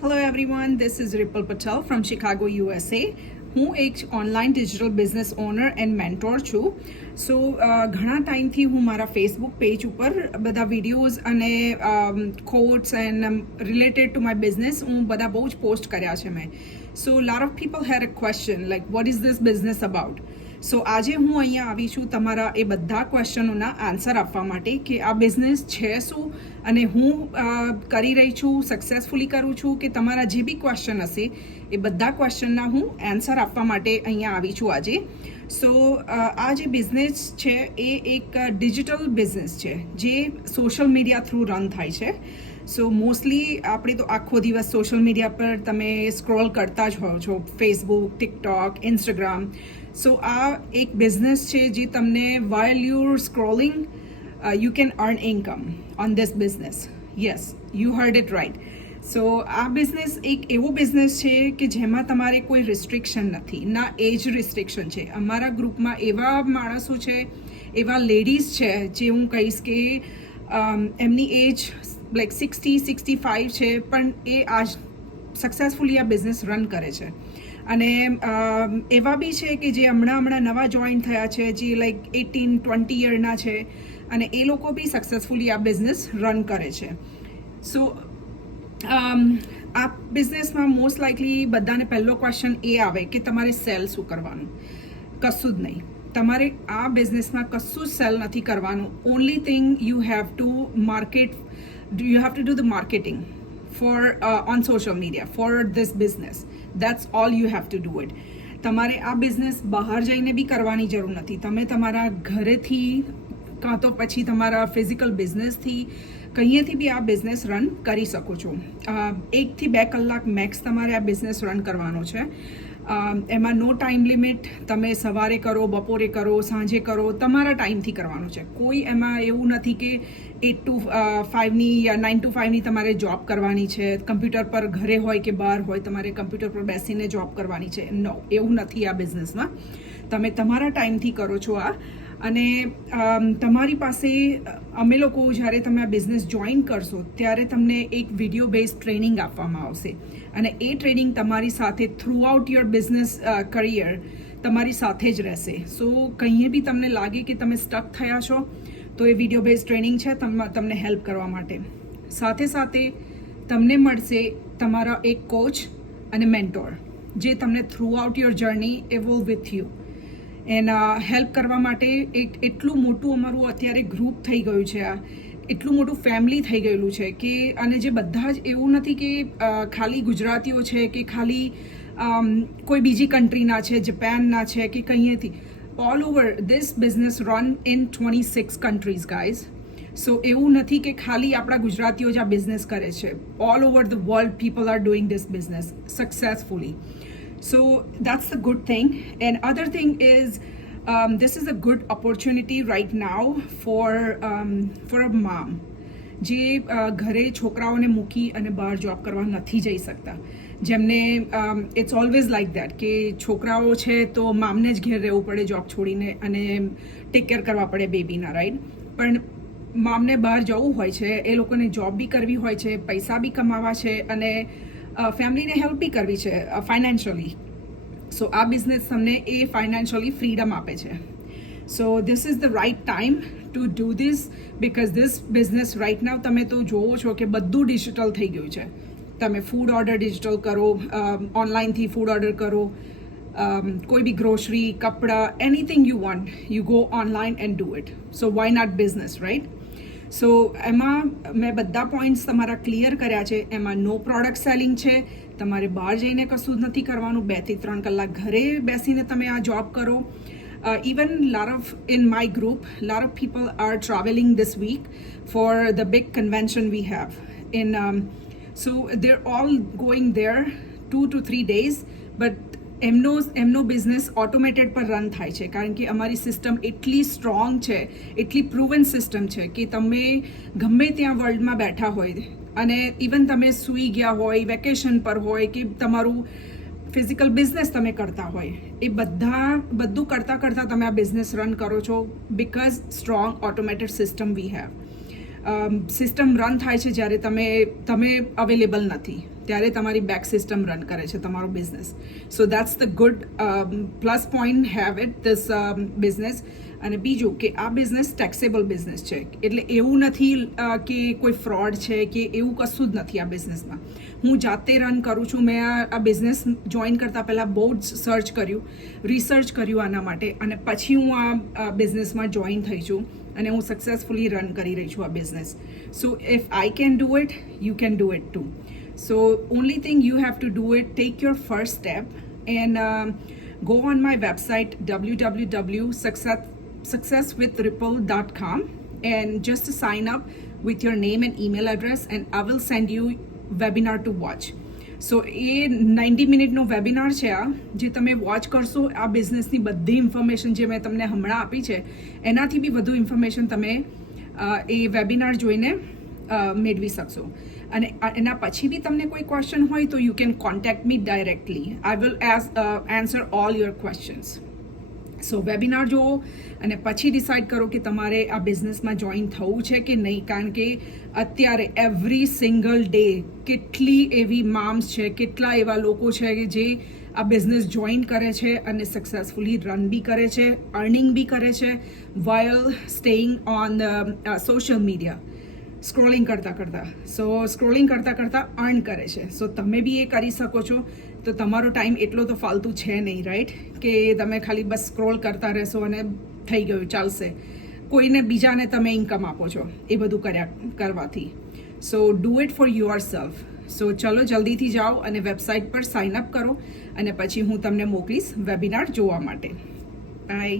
Hello everyone, this is Ripple Patel from Chicago, USA. હું એક online digital business owner and mentor છું. સો ઘણા ટાઈમથી હું મારા ફેસબુક પેજ ઉપર બધા વિડીયોઝ અને quotes and related to my business હું બધા બહુ જ પોસ્ટ કર્યા છે મેં. So lot of people here a question like what is this business about. So આજે હું અહીંયા આવી છું તમારા એ બધા ક્વેશ્ચનોના આન્સર આપવા માટે કે આ બિઝનેસ છે શું અને હું કરી રહી છું, સક્સેસફુલી કરું છું કે તમારા જે બી ક્વેશ્ચન હશે એ બધા ક્વેશ્ચનના હું આન્સર આપવા માટે અહીંયા આવી છું આજે. સો આ જે બિઝનેસ છે એ એક ડિજિટલ બિઝનેસ છે જે સોશિયલ મીડિયા થ્રુ રન થાય છે. સો મોસ્ટલી આપણે તો આખો દિવસ સોશિયલ મીડિયા પર તમે સ્ક્રોલ કરતા જ હોવ છો, ફેસબુક, ટિકટોક, ઇન્સ્ટાગ્રામ. સો આ એક બિઝનેસ છે જે તમને while you're scrolling you can earn income on this business. Yes, you heard it right. સો આ બિઝનેસ એક એવો બિઝનેસ છે કે જેમાં તમારે કોઈ રિસ્ટ્રિક્શન નથી, ના એજ રિસ્ટ્રિક્શન છે. અમારા ગ્રુપમાં એવા માણસો છે, એવા લેડીઝ છે જે હું કહીશ કે એમની એજ લાઈક 60-65 છે પણ એ આજ સક્સેસફુલી આ બિઝનેસ રન કરે છે. અને એવા બી છે કે જે હમણાં નવા જોઈન થયા છે, જે લાઈક 18-20 યરના છે અને એ લોકો બી સક્સેસફુલી આ બિઝનેસ રન કરે છે. સો આ બિઝનેસમાં મોસ્ટ લાઇકલી બધાને પહેલો ક્વેશ્ચન એ આવે કે તમારે સેલ શું કરવાનું. કશું જ નહીં, તમારે આ બિઝનેસમાં કશું જ સેલ નથી કરવાનું. Only thing you have to do the marketing for on social media for this business. That's all you have to do it. તમારે આ બિઝનેસ બહાર જઈને બી કરવાની જરૂર નથી. તમે તમારા ઘરેથી કાં તો પછી તમારા ફિઝિકલ બિઝનેસથી કંઈથી બી આ બિઝનેસ રન કરી શકો છો. 1 થી 2 કલાક મેક્સ તમારે આ બિઝનેસ રન કરવાનો છે. એમાં નો ટાઈમ લિમિટ. તમે સવારે કરો, બપોરે કરો, સાંજે કરો, તમારા ટાઈમથી કરવાનું છે. કોઈ એમાં એવું નથી કે 8 to 5ની યા 9 to 5ની તમારે જોબ કરવાની છે. કમ્પ્યુટર પર ઘરે હોય કે બહાર હોય તમારે કમ્પ્યુટર પર બેસીને જોબ કરવાની છે. નો, એવું નથી આ બિઝનેસમાં. તમે તમારા ટાઈમથી કરો છો આ. અને તમારી પાસે અમે લોકો જ્યારે તમે આ બિઝનેસ જોઈન કરશો ત્યારે તમને એક વિડીયો બેઝ ટ્રેનિંગ આપવામાં આવશે અને એ ટ્રેનિંગ તમારી સાથે through out your business career તમારી સાથે જ રહેશે. સો કંઈ બી તમને લાગે કે તમે સ્ટક થયા છો તો એ વિડીયો બેઝ ટ્રેનિંગ છે તમને હેલ્પ કરવા માટે. સાથે તમને મળશે તમારા એક કોચ અને મેન્ટોર જે તમને through out your journey evolve with you એના હેલ્પ કરવા માટે. એટલું મોટું અમારું અત્યારે ગ્રુપ થઈ ગયું છે, આ એટલું મોટું ફેમિલી થઈ ગયેલું છે કે અને જે બધા જ એવું નથી કે ખાલી ગુજરાતીઓ છે કે ખાલી કોઈ બીજી કન્ટ્રીના છે, જાપાનના છે કે કંઈથી. All over this business run in 26 countries guys. So એવું નથી કે ખાલી આપણા ગુજરાતીઓ જ આ બિઝનેસ કરે છે. All over the world people are doing this business successfully. So that's the good thing. And other thing is this is a good opportunity right now for a mom જે ઘરે છોકરાઓને મૂકી અને બહાર જોબ કરવા નથી જઈ શકતા. જેમને ઇટ્સ ઓલવેઝ લાઈક દેટ કે છોકરાઓ છે તો મામને જ ઘેર રહેવું પડે જોબ છોડીને અને ટેક કેર કરવા પડે બેબીના, રાઈટ? પણ મામને બહાર જવું હોય છે, એ લોકોને જોબ બી કરવી હોય છે, પૈસા બી કમાવા છે અને ફેમિલીને હેલ્પ બી કરવી છે ફાઇનાન્શિયલી. સો આ બિઝનેસ તમને એ ફાઇનાન્શિયલી ફ્રીડમ આપે છે. So this is the right time to do this because this business right now તમે તો જોવો છો કે બધું ડિજિટલ થઈ ગયું છે. તમે ફૂડ ઓર્ડર ડિજિટલ કરો, ઓનલાઈનથી ફૂડ ઓર્ડર કરો, કોઈ બી ગ્રોસરી, કપડાં, anything you want you go online and do it. So why not business, right? So એમાં મેં બધા પોઈન્ટ્સ તમારા ક્લિયર કર્યા છે. એમાં નો પ્રોડક્ટ સેલિંગ છે, તમારે બહાર જઈને કશું જ નથી કરવાનું. 2 થી 3 કલાક ઘરે બેસીને તમે આ જોબ કરો. Even in my group, lot of people are traveling this week for the big convention we have. So they're all going there 2 to 3 days, but એમનો બિઝનેસ ઓટોમેટેડ પર રન થાય છે કારણ કે અમારી સિસ્ટમ એટલી સ્ટ્રોંગ છે, એટલી પ્રૂવન સિસ્ટમ છે કે તમે ગમે ત્યાં વર્લ્ડમાં બેઠા હોય અને ઇવન તમે સૂઈ ગયા હોય, વેકેશન પર હોય કે તમારું ફિઝિકલ બિઝનેસ તમે કરતા હોય, એ બધું કરતાં તમે આ બિઝનેસ રન કરો છો because strong automated system we have. System run થાય છે જ્યારે તમે અવેલેબલ નથી, ત્યારે તમારી બેક સિસ્ટમ રન કરે છે તમારો business. So that's the good plus point have it this business. અને બીજું કે આ બિઝનેસ ટેક્સેબલ બિઝનેસ છે, એટલે એવું નથી કે કોઈ ફ્રોડ છે કે એવું કશું જ નથી આ બિઝનેસમાં. હું જાતે રન કરું છું. મેં આ બિઝનેસ જોઈન કરતાં પહેલાં બહુ જ સર્ચ કર્યું, રિસર્ચ કર્યું આના માટે, અને પછી હું આ બિઝનેસમાં જોઈન થઈ છું અને હું સક્સેસફુલી રન કરી રહી છું આ business. So if I can do it, you can do it to. So only thing you have to do it, take your first step and go on my website www.successwithripple.com and just sign up with your name and email address, and I will send you webinar to watch. સો એ 90 મિનિટનો webinar છે આ, જે તમે watch કરશો. આ બિઝનેસની બધી information જે મેં તમને હમણાં આપી છે એનાથી બી વધુ ઇન્ફોર્મેશન તમે એ વેબિનાર જોઈને મેળવી શકશો. અને એના પછી બી તમને કોઈ ક્વેશ્ચન હોય તો you can contact me directly. I will answer all your questions. So webinar જુઓ અને પછી ડિસાઇડ કરો કે તમારે આ બિઝનેસમાં જોઈન થવું છે કે નહીં. કારણ કે અત્યારે એવરી સિંગલ ડે કેટલી એવી મામ્સ છે, કેટલા એવા લોકો છે કે જે આ બિઝનેસ જોઈન કરે છે અને સક્સેસફુલી રન બી કરે છે, અર્નિંગ બી કરે છે, while staying on social media, scrolling કરતાં. સો સ્ક્રોલિંગ કરતાં અર્ન કરે છે. સો તમે બી એ કરી શકો છો. તો તમારો ટાઈમ એટલો તો ફાલતુ છે નહીં, રાઈટ, કે તમે ખાલી બસ સ્ક્રોલ કરતા રહેશો અને થઈ ગયું, ચાલશે. કોઈને બીજાને તમે ઇન્કમ આપો છો એ બધું કરવાથી. So do it for yourself. So ચલો જલ્દીથી જાઓ અને વેબસાઇટ પર સાઇન અપ કરો અને પછી હું તમને મોકલીશ વેબિનાર જોવા માટે. બાય.